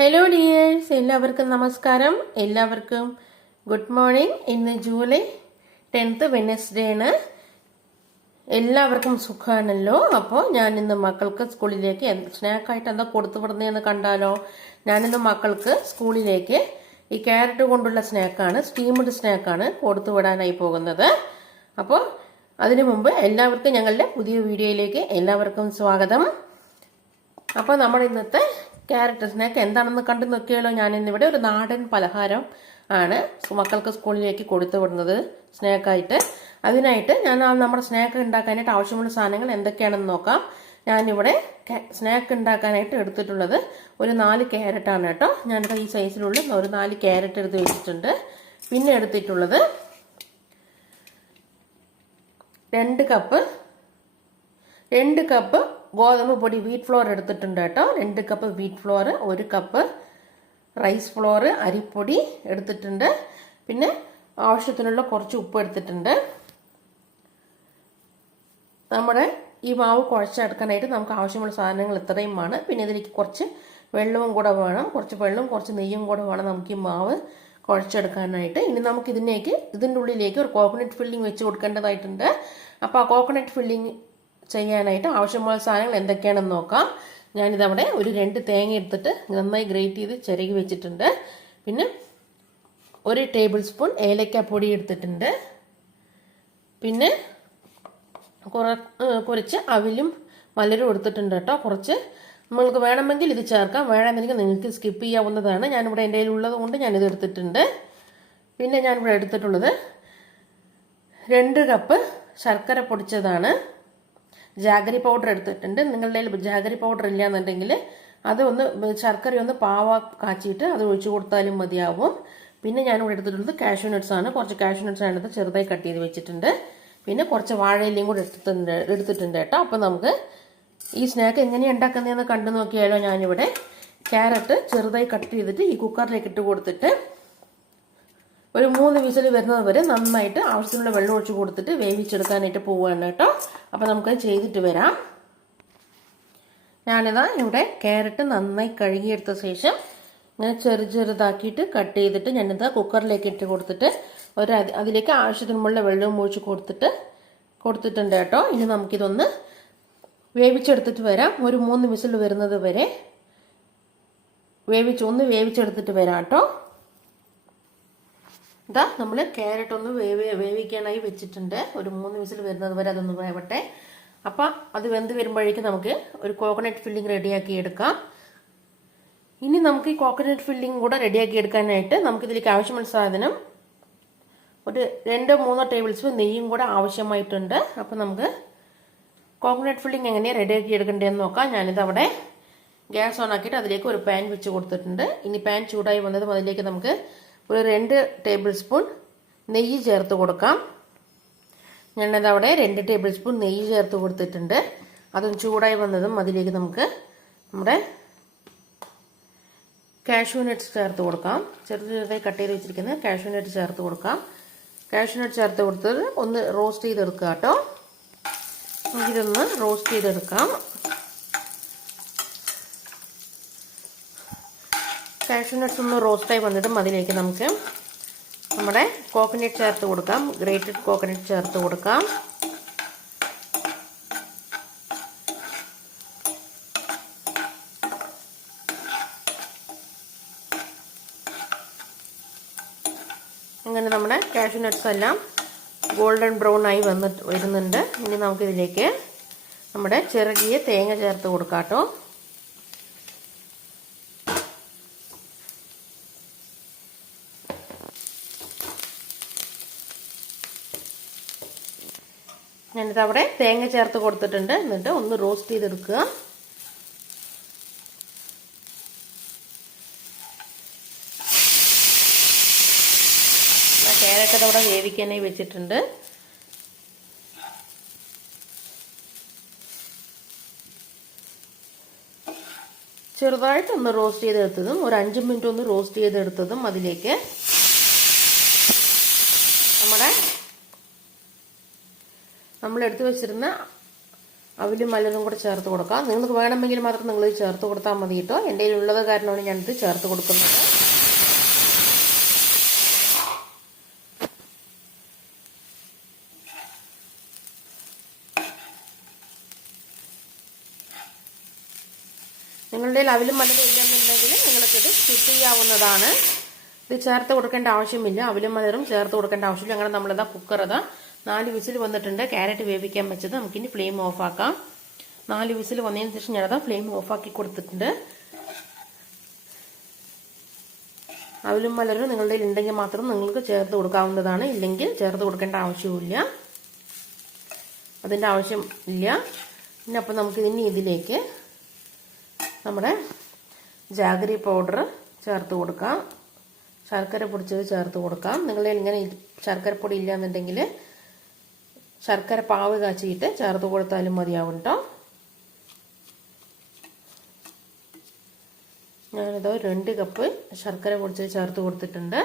Hello dears, എല്ലാവർക്കും നമസ്കാരം. എല്ലാവർക്കും ഗുഡ് മോർണിംഗ്. ഇന്ന് ജൂലൈ 10 വെനസ്ഡേ ആണ്. എല്ലാവർക്കും സുഖമാണല്ലോ. അപ്പോൾ ഞാനിന്ന് മക്കൾക്ക് സ്കൂളിലേക്ക് സ്നാക്കായിട്ട് എന്താ കൊടുത്തു വിടുന്നതെന്ന് കണ്ടാലോ. ഞാനിന്ന് മക്കൾക്ക് സ്കൂളിലേക്ക് ഈ ക്യാരറ്റ് കൊണ്ടുള്ള സ്നാക്കാണ്, സ്റ്റീംഡ് സ്നാക്കാണ് കൊടുത്തു വിടാനായി പോകുന്നത്. അപ്പോൾ അതിനു മുമ്പ് എല്ലാവർക്കും ഞങ്ങളുടെ പുതിയ വീഡിയോയിലേക്ക് എല്ലാവർക്കും സ്വാഗതം. അപ്പോൾ നമ്മുടെ ഇന്നത്തെ ക്യാരറ്റ് സ്നാക്ക് എന്താണെന്ന് കണ്ടു നോക്കിയാലോ. ഞാനിന്നിവിടെ ഒരു നാടൻ പലഹാരം ആണ് മക്കൾക്ക് സ്കൂളിലേക്ക് കൊടുത്തു വിടുന്നത് സ്നാക്കായിട്ട്. അതിനായിട്ട് ഞാൻ നമ്മുടെ സ്നാക്ക് ഉണ്ടാക്കാനായിട്ട് ആവശ്യമുള്ള സാധനങ്ങൾ എന്തൊക്കെയാണെന്ന് നോക്കാം. ഞാനിവിടെ സ്നാക്ക് ഉണ്ടാക്കാനായിട്ട് എടുത്തിട്ടുള്ളത് ഒരു 4 ക്യാരറ്റാണ് കേട്ടോ. ഞാനിവിടെ ഈ സൈസിലുള്ള ഒരു 4 ക്യാരറ്റ് എടുത്ത് വെച്ചിട്ടുണ്ട്. പിന്നെ എടുത്തിട്ടുള്ളത് 2 കപ്പ് ഗോതമ്പ് പൊടി വീറ്റ് ഫ്ലോർ എടുത്തിട്ടുണ്ട് കേട്ടോ. 2 cup wheat flour, 1 cup rice flour അരിപ്പൊടി എടുത്തിട്ടുണ്ട്. പിന്നെ ആവശ്യത്തിനുള്ള കുറച്ച് ഉപ്പ് എടുത്തിട്ടുണ്ട്. നമ്മുടെ ഈ മാവ് കുഴച്ചെടുക്കാനായിട്ട് നമുക്ക് ആവശ്യമുള്ള സാധനങ്ങൾ ഇത്രയുമാണ്. പിന്നെ ഇതിലേക്ക് കുറച്ച് വെള്ളവും കൂടെ വേണം, കുറച്ച് വെള്ളവും കുറച്ച് നെയ്യും കൂടെ വേണം നമുക്ക് ഈ മാവ് കുഴച്ചെടുക്കാനായിട്ട്. ഇനി നമുക്ക് ഇതിൻ്റെ ഉള്ളിലേക്ക് ഒരു കോക്കനട്ട് ഫില്ലിംഗ് വെച്ച് കൊടുക്കേണ്ടതായിട്ടുണ്ട്. അപ്പോൾ ആ കോക്കനട്ട് ഫില്ലിംഗ് ചെയ്യാനായിട്ട് ആവശ്യമുള്ള സാധനങ്ങൾ എന്തൊക്കെയാണെന്ന് നോക്കാം. ഞാനിതവിടെ ഒരു 2 തേങ്ങ എടുത്തിട്ട് നന്നായി ഗ്രേറ്റ് ചെയ്ത് ചിരകി വെച്ചിട്ടുണ്ട്. പിന്നെ 1 ടേബിൾ സ്പൂൺ ഏലക്കാപ്പൊടി എടുത്തിട്ടുണ്ട്. പിന്നെ കുറച്ച് അവിലും മലരും എടുത്തിട്ടുണ്ട് കേട്ടോ. കുറച്ച് നിങ്ങൾക്ക് വേണമെങ്കിൽ ഇത് ചേർക്കാം, വേണമെങ്കിൽ നിങ്ങൾക്ക് സ്കിപ്പ് ചെയ്യാവുന്നതാണ്. ഞാനിവിടെ എൻ്റെ കയ്യിലുള്ളത് കൊണ്ട് ഞാനിത് എടുത്തിട്ടുണ്ട്. പിന്നെ ഞാനിവിടെ എടുത്തിട്ടുള്ളത് 2 കപ്പ് ശർക്കര പൊടിച്ചതാണ്. ജാഗരി പൗഡർ എടുത്തിട്ടുണ്ട്. നിങ്ങളുടെ കയ്യിൽ ജാഗരി പൗഡർ ഇല്ല എന്നുണ്ടെങ്കിൽ ശർക്കര ഒന്ന് പാവ കാച്ചിയിട്ട് അത് ഒഴിച്ചു കൊടുത്താലും മതിയാവും. പിന്നെ ഞാനിവിടെ എടുത്തിട്ടുള്ളത് കാഷ്യൂ നട്ട്സ് ആണ്. കുറച്ച് കാഷ്യൂ നട്ട്സ് ആണ് ചെറുതായി കട്ട് ചെയ്ത് വെച്ചിട്ടുണ്ട്. പിന്നെ കുറച്ച് വാഴയിലയും കൂടെ എടുത്തിട്ടുണ്ട് കേട്ടോ. അപ്പം നമുക്ക് ഈ സ്നാക്ക് എങ്ങനെയാണ് ഉണ്ടാക്കുന്നതെന്ന് കണ്ടു നോക്കിയാലോ. ഞാനിവിടെ ക്യാരറ്റ് ചെറുതായി കട്ട് ചെയ്തിട്ട് ഈ കുക്കറിലേക്ക് ഇട്ട് കൊടുത്തിട്ട് ഒരു 3 വിസിൽ വരുന്നത് വരെ നന്നായിട്ട് ആവശ്യത്തിനുള്ള വെള്ളം ഒഴിച്ച് കൊടുത്തിട്ട് വേവിച്ചെടുക്കാനായിട്ട് പോവുകയാണ് കേട്ടോ. അപ്പം നമുക്കത് ചെയ്തിട്ട് വരാം. ഞാനിതാ ഇവിടെ ക്യാരറ്റ് നന്നായി കഴുകിയെടുത്ത ശേഷം ഇങ്ങനെ ചെറുതാക്കിയിട്ട് കട്ട് ചെയ്തിട്ട് ഞാനിതാ കുക്കറിലേക്ക് ഇട്ട് കൊടുത്തിട്ട് അതിലേക്ക് ആവശ്യത്തിനുള്ള വെള്ളവും ഒഴിച്ച് കൊടുത്തിട്ടുണ്ട് കേട്ടോ. ഇനി നമുക്കിതൊന്ന് വേവിച്ചെടുത്തിട്ട് വരാം. ഒരു 3 വിസിൽ വരുന്നത് വരെ വേവിച്ചെടുത്തിട്ട് വരാം കേട്ടോ. ഇതാ നമ്മൾ ക്യാരറ്റ് ഒന്ന് വേവിക്കാനായി വെച്ചിട്ടുണ്ട്. ഒരു 3 വിസിൽ വരുന്നത് വരെ അതൊന്ന് വേവട്ടെ. അപ്പം അത് വെന്ത് വരുമ്പോഴേക്കും നമുക്ക് ഒരു കോക്കനട്ട് ഫില്ലിംഗ് റെഡിയാക്കി എടുക്കാം. ഇനി നമുക്ക് ഈ കോക്കനട്ട് ഫില്ലിംഗ് കൂടെ റെഡിയാക്കി എടുക്കാനായിട്ട് നമുക്കിതിലേക്ക് ആവശ്യമുള്ള സാധനം ഒരു 2-3 ടേബിൾ സ്പൂൺ നെയ്യും കൂടെ ആവശ്യമായിട്ടുണ്ട്. അപ്പം നമുക്ക് കോക്കനട്ട് ഫില്ലിംഗ് എങ്ങനെയാണ് റെഡിയാക്കി എടുക്കേണ്ടതെന്ന് നോക്കാം. ഞാനിത് അവിടെ ഗ്യാസ് ഓൺ ആക്കിയിട്ട് അതിലേക്ക് ഒരു പാൻ വെച്ച് കൊടുത്തിട്ടുണ്ട്. ഇനി പാൻ ചൂടായി വന്നതും അതിലേക്ക് നമുക്ക് ഒരു 2 ടേബിൾ സ്പൂൺ നെയ്യ് ചേർത്ത് കൊടുക്കാം. ഞാനത് അവിടെ 2 ടേബിൾ സ്പൂൺ നെയ്യ് ചേർത്ത് കൊടുത്തിട്ടുണ്ട്. അതും ചൂടായി വന്നതും അതിലേക്ക് നമുക്ക് നമ്മുടെ കാഷ്യൂ നട്ട്സ് ചേർത്ത് കൊടുക്കാം. ചെറുതായി കട്ട് ചെയ്ത് വെച്ചിരിക്കുന്ന കാഷ്യൂ നട്ട്സ് ചേർത്ത് കൊടുക്കാം. കാഷ്യൂ നട്ട്സ് ചേർത്ത് കൊടുത്തത് ഒന്ന് റോസ്റ്റ് ചെയ്തെടുക്കുക കേട്ടോ. ഇതൊന്ന് റോസ്റ്റ് ചെയ്തെടുക്കാം. കാഷ്യൂ നട്ട്സ് ഒന്ന് റോസ്റ്റായി വന്നിട്ടും അതിലേക്ക് നമുക്ക് നമ്മുടെ കോക്കനട്ട് ചേർത്ത് കൊടുക്കാം. ഗ്രേറ്റഡ് കോക്കനട്ട് ചേർത്ത് കൊടുക്കാം. അങ്ങനെ നമ്മുടെ കാഷ്യൂ നട്ട്സ് എല്ലാം ഗോൾഡൻ ബ്രൗൺ ആയി വരുന്നുണ്ട്. ഇനി നമുക്കിതിലേക്ക് നമ്മുടെ ചിരകിയ തേങ്ങ ചേർത്ത് കൊടുക്കാം കേട്ടോ. ഞാനിത് അവിടെ തേങ്ങ ചേർത്ത് കൊടുത്തിട്ടുണ്ട്. എന്നിട്ട് ഒന്ന് റോസ്റ്റ് ചെയ്തെടുക്കുക. ക്യാരറ്റ് അവിടെ വേവിക്കാനായി വെച്ചിട്ടുണ്ട്. ചെറുതായിട്ടൊന്ന് റോസ്റ്റ് ചെയ്തെടുത്തതും ഒരു 5 മിനിറ്റ് ഒന്ന് റോസ്റ്റ് ചെയ്തെടുത്തതും അതിലേക്ക് നമ്മൾ എടുത്തു വെച്ചിരുന്ന അവിലും മലരും കൂടെ ചേർത്ത് കൊടുക്കാം. നിങ്ങൾക്ക് വേണമെങ്കിൽ മാത്രം നിങ്ങൾ ചേർത്ത് കൊടുത്താൽ മതി കേട്ടോ. എൻ്റെ കയ്യിലുള്ളത് കാരണമാണ് ഞാനിത് ചേർത്ത് കൊടുക്കുന്നത്. നിങ്ങളുടെ അവിലും മലരും ഇല്ലെന്നുണ്ടെങ്കിൽ നിങ്ങൾക്കിത് സ്കിപ്പ് ചെയ്യാവുന്നതാണ്. ഇത് ചേർത്ത് കൊടുക്കേണ്ട ആവശ്യമില്ല. അവിലും മലരും ചേർത്ത് കൊടുക്കേണ്ട ആവശ്യമില്ല. അങ്ങനെ നമ്മളിതാ കുക്കർ 4 വിസിൽ വന്നിട്ടുണ്ട്. ക്യാരറ്റ് വേവിക്കാൻ വെച്ചത് നമുക്കിനി ഫ്ലെയിം ഓഫാക്കാം. 4 വിസിൽ വന്നതിന് ശേഷം ഞാനതാ ഫ്ലെയിം ഓഫാക്കി കൊടുത്തിട്ടുണ്ട്. അവിലും മലരും നിങ്ങളുടെ ഉണ്ടെങ്കിൽ മാത്രം നിങ്ങൾക്ക് ചേർത്ത് കൊടുക്കാവുന്നതാണ്. ഇല്ലെങ്കിൽ ചേർത്ത് കൊടുക്കേണ്ട ആവശ്യമില്ല. അതിൻ്റെ ആവശ്യം ഇല്ല. പിന്നെ അപ്പം നമുക്ക് ഇനി ഇതിലേക്ക് നമ്മുടെ ജാഗരി പൗഡർ ചേർത്ത് കൊടുക്കാം. ശർക്കര പൊടിച്ചത് ചേർത്ത് കൊടുക്കാം. നിങ്ങളുടെ ഇങ്ങനെ ശർക്കര പൊടി ഇല്ലയെന്നുണ്ടെങ്കിൽ ശർക്കര പാവ് കാച്ചിയിട്ട് ചേർത്ത് കൊടുത്താലും മതിയാവും കേട്ടോ. ഞാനിത് 2 കപ്പ് ശർക്കര പൊടിച്ചത് ചേർത്ത് കൊടുത്തിട്ടുണ്ട്.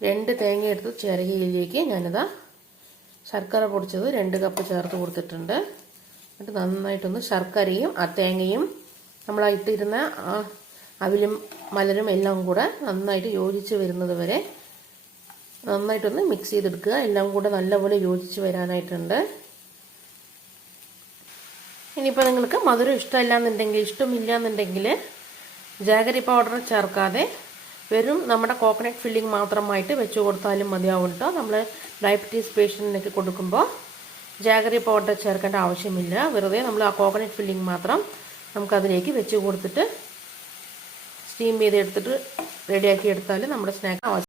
2 തേങ്ങ എടുത്ത് ചിരകിയിലേക്ക് ഞാനിതാ ശർക്കര പൊടിച്ചത് 2 കപ്പ് ചേർത്ത് കൊടുത്തിട്ടുണ്ട്. എന്നിട്ട് നന്നായിട്ടൊന്ന് ശർക്കരയും ആ തേങ്ങയും നമ്മളായിട്ടിരുന്ന ആ അവിലും മലരും എല്ലാം കൂടെ നന്നായിട്ട് യോജിച്ച് വരുന്നത് വരെ നന്നായിട്ടൊന്ന് മിക്സ് ചെയ്തെടുക്കുക. എല്ലാം കൂടെ നല്ലപോലെ യോജിച്ച് വരാനായിട്ടുണ്ട്. ഇനിയിപ്പോൾ നിങ്ങൾക്ക് മധുരം ഇഷ്ടമില്ല എന്നുണ്ടെങ്കിൽ ജാഗരി പൗഡർ ചേർക്കാതെ വെറും നമ്മുടെ കോക്കനട്ട് ഫില്ലിംഗ് മാത്രമായിട്ട് വെച്ച് കൊടുത്താലും മതിയാവും കേട്ടോ. നമ്മൾ ഡയബറ്റീസ് പേഷ്യൻറ്റിനൊക്കെ കൊടുക്കുമ്പോൾ ജാഗരി പൗഡർ ചേർക്കേണ്ട ആവശ്യമില്ല. വെറുതെ നമ്മൾ ആ കോക്കനട്ട് ഫില്ലിംഗ് മാത്രം നമുക്കതിലേക്ക് വെച്ച് കൊടുത്തിട്ട് സ്റ്റീം ചെയ്തെടുത്തിട്ട് റെഡിയാക്കി എടുത്താൽ നമ്മുടെ സ്നാക്ക്